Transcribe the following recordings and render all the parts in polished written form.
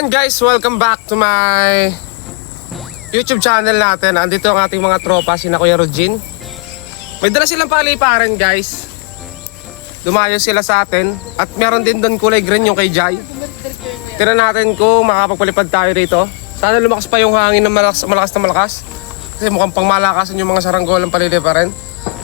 Ayan guys, welcome back to my YouTube channel natin. Andito ang ating mga tropa, sina Kuya Rodjin. May dala silang paliparan guys. Dumayo sila sa atin. At meron din doon kulay green yung kay Jai. Tira natin kung makapagpalipad tayo rito. Sana lumakas pa yung hangin na malakas na malakas. Kasi mukhang pang malakasan yung mga saranggolang paliliparan.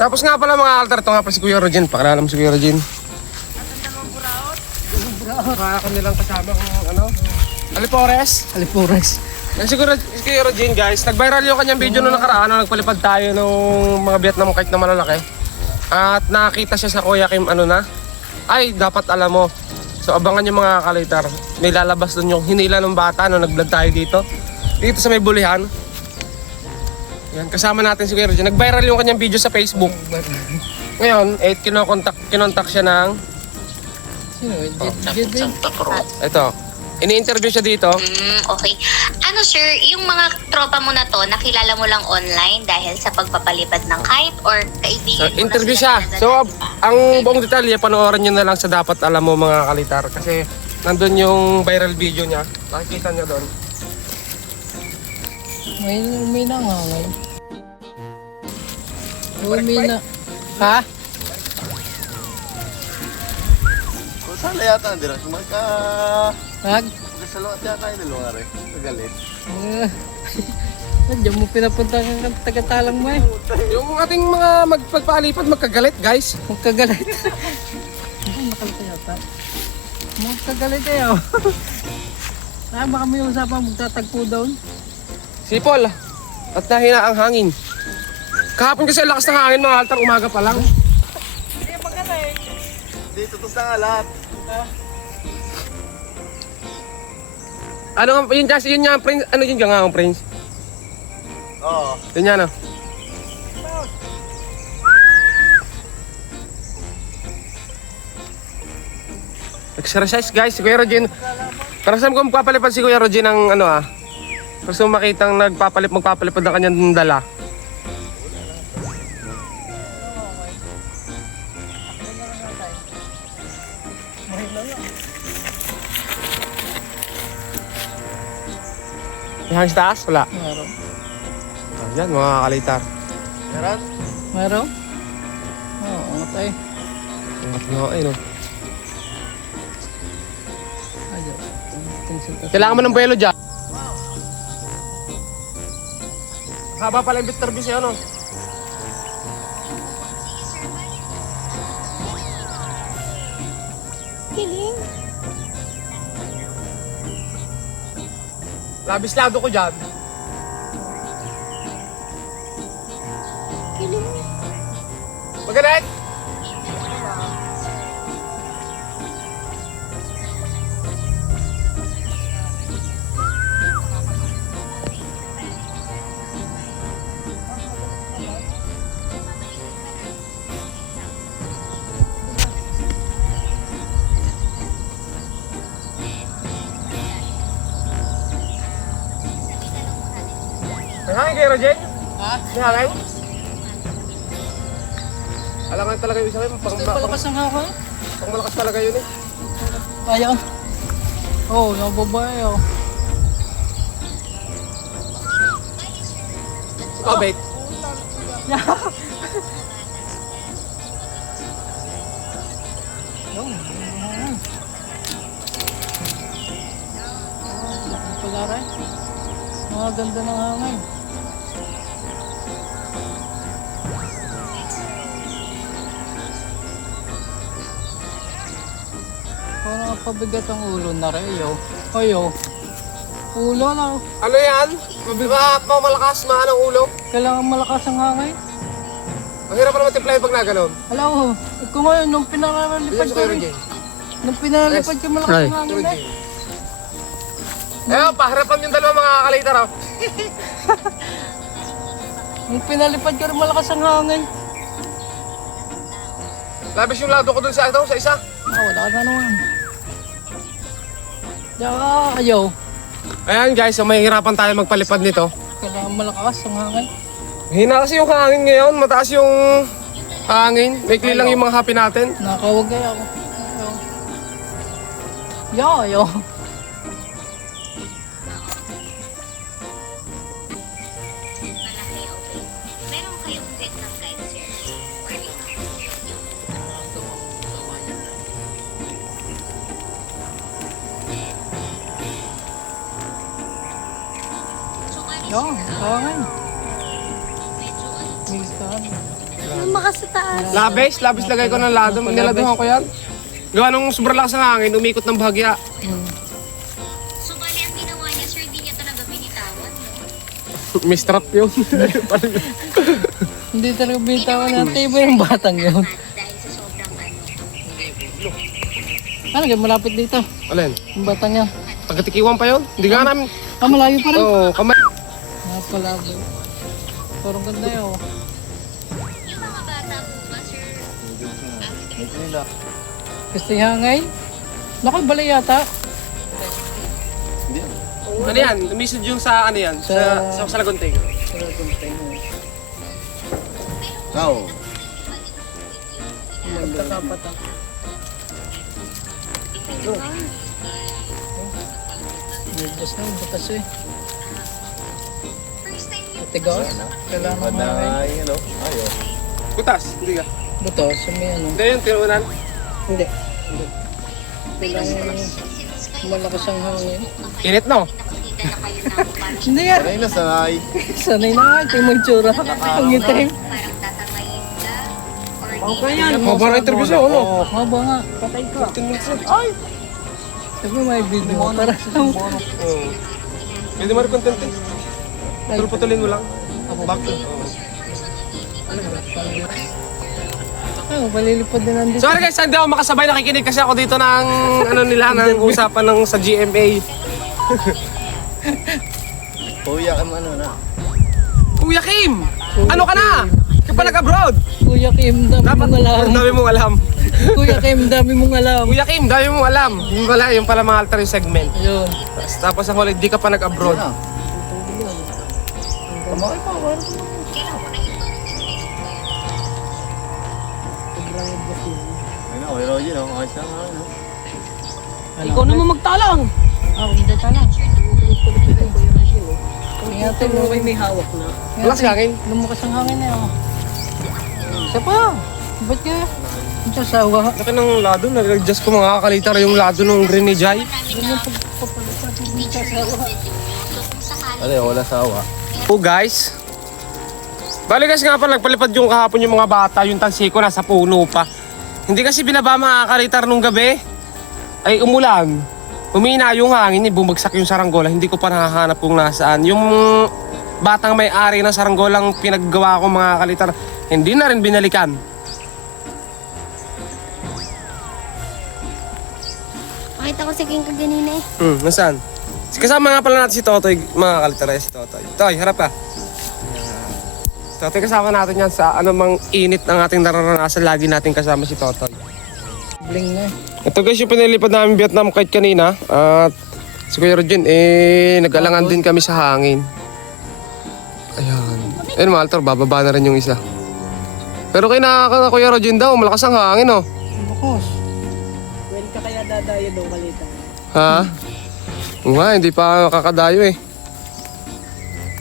Tapos nga pala mga altar, ito nga pa si Kuya Rodjin. Pakilala mo si Kuya Rodjin. Ako nilang kasama kung ano. Alipores. Yan si Kuya Rodjin guys. Nag-viral yung kanyang video nung nakaraan. Nagpalipad tayo nung mga Vietnam kite na malalaki. At nakita siya sa Kuya Kim ano na. Ay, dapat alam mo. So abangan yung mga kalitar. May lalabas dun yung hinila ng bata nung nag-vlog tayo dito. Dito sa may bulihan. Yan, kasama natin si Kuya Rodjin. Nag-viral yung kanyang video sa Facebook. Ngayon, kinontak siya ng Santa Cruz. ito. Ini-interview siya dito. Okay. Ano sir, yung mga tropa mo na to, nakilala mo lang online dahil sa pagpapalipad ng kite or So, kaibigan mo interview na siya. sila So, ang buong detalye, panoorin nyo na lang sa dapat alam mo mga kalitar. Kasi nandun yung viral video niya. Makikita niya doon. May na nga ngayon. May na. Ha? Kung saan na yata nandira? Sumagka... Hag? Nagsalungat yata yung dalawang ari. Nagalit. Nandiyan mo pinapunta ng taga-talang mo eh. Yung ating mga magpagpalipad, magkagalit guys. Magkagalit. Ay, nakalita yata. Magkagalit eh oh. Ah, baka may usapan magtatagpo doon. Sipol. At nahina ang hangin. Kahapon kasi lakas ng hangin mga altar, umaga pa lang. Hindi, tutos na nga lahat. Ano nga, yun kasi yun nga, Prince. Ano yun nga, Prince? Oo. Yun yan, no? Exercise guys, si Kuya Rodjin. Para saan ko magpapalipad si Kuya Rodjin ng ano para saan makitang magpapalipad ng kanyang dala. May hangin sa taas? Wala. Meron. Ayan mga kalitar. Meron? Meron? Oo, angat ay. Angat nga no. Ayun. Kailangan mo ng buwelo dyan. Haba pala yung bitter bis yun, no? Kiling. Labis lado ko dyan. Kiling. Magalit! May hangin kayo, Rodjin? Ha? May hangin? Alangan talaga yung isa kayo. Palakas ang hako eh. Pang malakas talaga yun eh. Ayun. Oo, nababae oh. Kabit. Yun. Pagara eh. Mga ganda ng hangin. Parang pabigat ang ulo na rin yo. Ayo. Ulo na. Ano yan? Malakas, maanong ulo. Kailangan malakas ang hangin. Mahirap pa naman timplahin pag nagano'n. Alam mo, kung ngayon, nung Yan pinalipad si ko Kuya rin. Rodjin. Nung pinalipad ko malakas ang hangin eh. Eh, paharapan yung dalawa mga kalitar oh. Nung pinalipad ko rin malakas ang hangin. Labis yung lado ko dun sa isa. Ah, wala ka na naman. Ayaw. Ayan guys, so mahihirapan tayo magpalipad nito. Kailangan malakas ang hangin. Hina kasi yung hangin ngayon, mataas yung hangin. Maikli lang yung mga happy natin. Nakawag kayo ako. Yo. Oo, hangin. Minsan. Lumakas sa taas. Labis lagay ko ng lado. Niladuhan ko yan. Gawa nung sobrang lakas ng hangin, umikot ng bahagya. So, bali, ang ginawa niya, sir, di niya talaga binitawan. May strap yun. Hindi talaga binitawan natin iba yung batang yun. Dahil sa sobrang Ano, kaya malapit dito. Alin? Yung batang yan. Pagkatikiwan pa yun? Hindi nga namin. Ah, malayo pa rin. Oo, kamay. Napalabo. Parang ganda yun. Yung mga bata po ba, sir? Ito nila. Gusto yung hangay? Naku, balay yata. Hindi. Ano yan? Lumisod yung sa ano yan? Sa Lagunting. Ikaw. Magkakapata. Medyas na, butas eh. Tigas. Kailangan mo Wala hangay. nga yung ano. Ayaw. Butas, hindi ka. Butas, may ano. Hindi yun, tinuunan. Hindi. Kailangan malakas ang hangin. Init no? Nakikita na kayo na parang Hindi yan. Sanay na sanay. Sanay na nga, ito yung tsura. Ang itim. tatamayin ka. Or Ang kaya. Mabang interview siya, ano? Maba nga, patay ka. 15 minutes na. Ay! Sabi may video mo para sa Oo. Pwede mo rin content eh. Pero putulin mo lang. Back to. Oh, palilipad din nandito. Sorry guys, hindi ako makasabay. Nakikinig kasi ako dito ng ano nila, ng usapan ng sa GMA. Kuya ka ano na. Kuya Kim! Ano ka na? Ka pa nag-abroad? Kuya Kim, dami Dapat, mong alam. ang dami mong alam. Kuya Kim, dami mong alam. Kuya Kim, dami mong alam. Yung pala mga alter yung segment. Ayun. Tapos sa huli, di ka pa nag-abroad. Ano? Kamay pa. Ayun na, Kuya Roger. Ayos na nga. ano. Ikaw naman magtalang. Ako hindi talang. Ingatan mo may hawak na. Lakas hangin. Lumukas ang hangin na yun. Isa pa. Ba't kaya? Ang sasawa. Laki ng lado, nag-adjust ko mga kakalitar yung lado ng green ni Jai. Ganyan pagpapalitan yung sasawa. Ano yun, wala sawa. Oh guys. Bali guys nga pala, nagpalipad yung kahapon yung mga bata, yung tansiko nasa puno pa. Hindi kasi binaba mga kakalitar nung gabi. Ay umulan. Humina yung hangin, bumagsak yung saranggola. Hindi ko pa nahahanap kung nasaan. Yung batang may-ari ng saranggolang pinaggawa ko mga kakalitar, hindi na rin binalikan. Pakita ko si King kaganina eh. Nasaan? Kasama nga pala natin si Totoy, mga kakalitar, si Totoy. Toy, harap ka. Totoy, kasama natin yan sa anumang init ng ating nararanasan. Lagi natin kasama si Totoy. Bling na. Ito guys yung pinilipad namin Vietnam kahit kanina. At si Kuya Rodjen, nag-alangan din kami sa hangin. Ayan. Ayun mga altor, bababa na rin yung isa. Pero kay Kuya Rodjen daw, malakas ang hangin oh. Bukos. When ka kaya dadayo daw kalita? Ha? Nga, hindi pa kakadayo eh.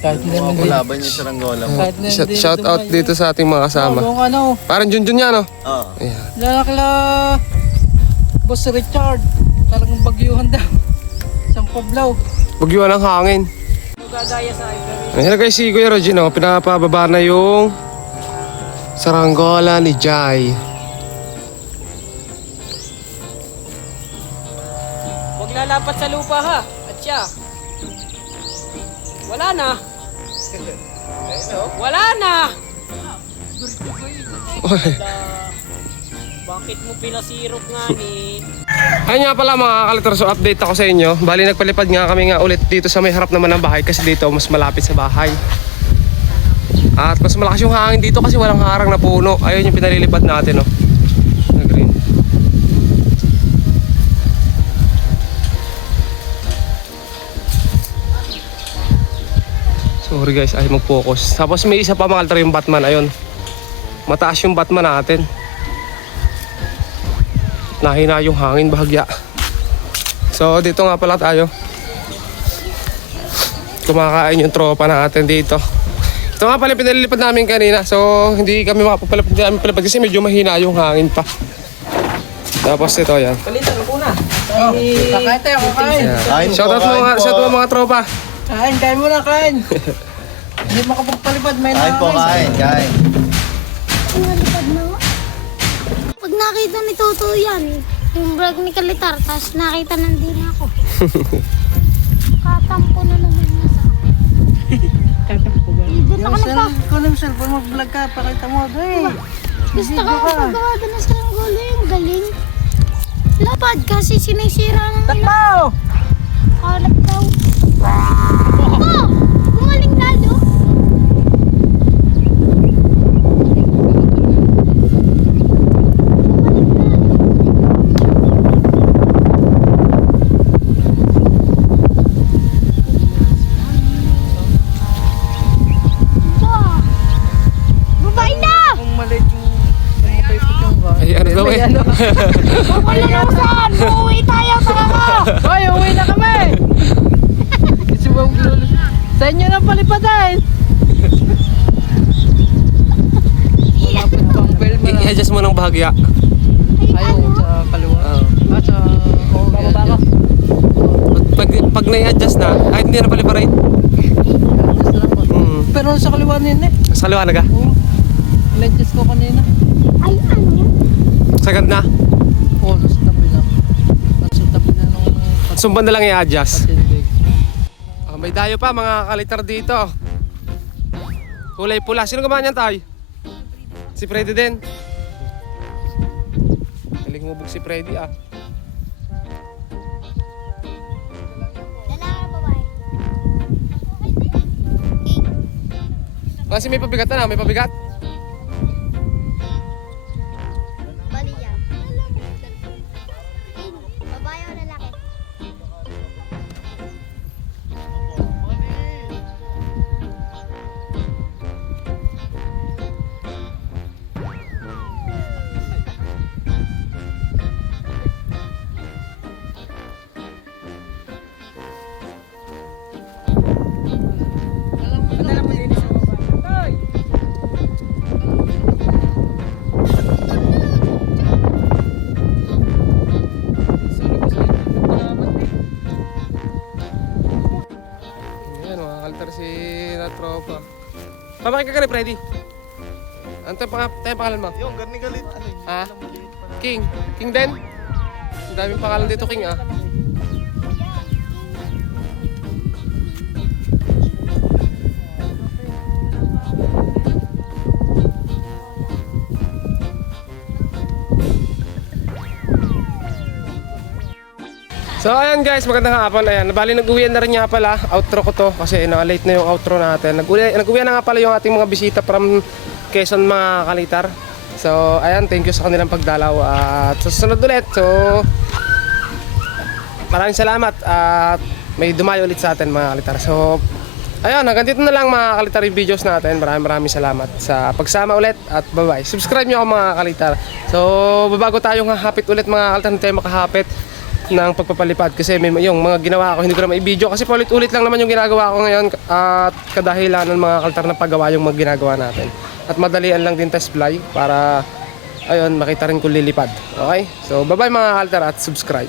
Kahit hindi naman din. Kulaban yung saranggola mo. Kahit na hindi Shout out dito sa ating mga kasama. Yung ano, Parang Junjun yan oh. Oo. Ayan. lalakla Boss Richard. Talagang bagyuhan daw. Isang pablaw. Bagyuan ang hangin. Gagaya sa akin. Ayan guys si Kuya Rodjen oh, pinapababa na yung saranggola ni Jai. Huwag lalapat sa lupa ha. At siya. Wala na. Wala na. Bakit mo pinasirok nga ni? Ayun nga pala mga kakalitor, so update ako sa inyo. Bali nagpalipad nga kami nga ulit dito sa may harap naman ng bahay kasi dito mas malapit sa bahay. At mas malakas yung hangin dito kasi walang harang na puno. Ayun yung pinalilipad natin oh. Na green. Sorry guys, ay mag-focus. Tapos may isa pa mga kakalitor yung Batman, ayun. Mataas yung Batman natin. Nahina yung hangin bahagya. So dito nga pala tayo. Kumakain yung tropa natin dito. Ito nga pala pinalilipad namin kanina. So hindi kami makapapalipad kasi medyo mahina yung hangin pa. Tapos ito yan. Kalitan ko na. Kakain tayo, kakain. Shoutout mo mga tropa. Kain mo na, kain. Hindi makapagpalipad, may Kain po, kain. Nalipad na nga. Pag nakita ni Toto yan, yung vlog ni Kalitar, tapos nakita nandito ako. Katampo na naman niya sa akin. Tatampo ba? Doon ako nagpa... Ikaw na yung cellphone, mag-vlog ka, pakita mo. Hey, Gusto ko magagawa doon na silang guling. Galing. Lapad kasi sinisira ng Takbo! kalat daw. Oh! Gumaling lalo. Bah! Babae na! Kung maliit yung paipot yung ba? Ay, ano daw eh? Wala na saan! Uuwi tayo! Tara mo! Hoy, uwi na kami! Kasi ba lulus? Sa inyo na palipadan! Malapit pang bell mo na. I-adjust mo ng bahagya. Ayaw sa kaliwa. Oo. Sa... Bababa ka. Pag na-i-adjust na, kahit hindi na paliparin. Pero sa kaliwa nila eh. Sa liwanag ka? Oo. Ledges ko kanina. Ay, ano? Sagad na. Oo, nasa tabi na. Nasa tabi na nung Sumban na lang i-adjust. patindig. May dayo pa mga kalitar dito. Kulay pula. Sino gumawa niyan, Tay? Si Freddy din. Galing hubog si Freddy ah. Lalaki babae. Kasi may pabigat na, may pabigat. Bali yan. Babae o lalaki? Ayan, mga kalitar si na tropa. Pamakin ka ni Freddy. Ano tayo pangalan mo? Yung, galing galit. Ha? King. King din? Ang daming pangalan dito, King ah. So ayan guys, magandang hapon. Ayan, bali nag-uwian na rin nga pala. Outro ko to kasi na-late na yung outro natin. Nag-uwian na nga pala yung ating mga bisita from Quezon, mga kalitar. So ayan, thank you sa kanilang pagdalaw at susunod ulit. So maraming salamat at may dumayo ulit sa atin mga kalitar. So ayun, hanggang dito na lang mga kalitar yung videos natin. Maraming salamat sa pagsama ulit at bye-bye. Subscribe nyo ako mga kalitar. So babago tayong hahapit ulit mga kalitar, hindi tayo makahapit ng pagpapalipad kasi may yung mga ginawa ko hindi ko na mai-video kasi paulit-ulit lang naman yung ginagawa ko ngayon at kadahilan ng mga kaltar na paggawa yung mga ginagawa natin at madalian lang din test fly para ayun makita rin kung lilipad. Okay, so bye bye mga kaltar at subscribe.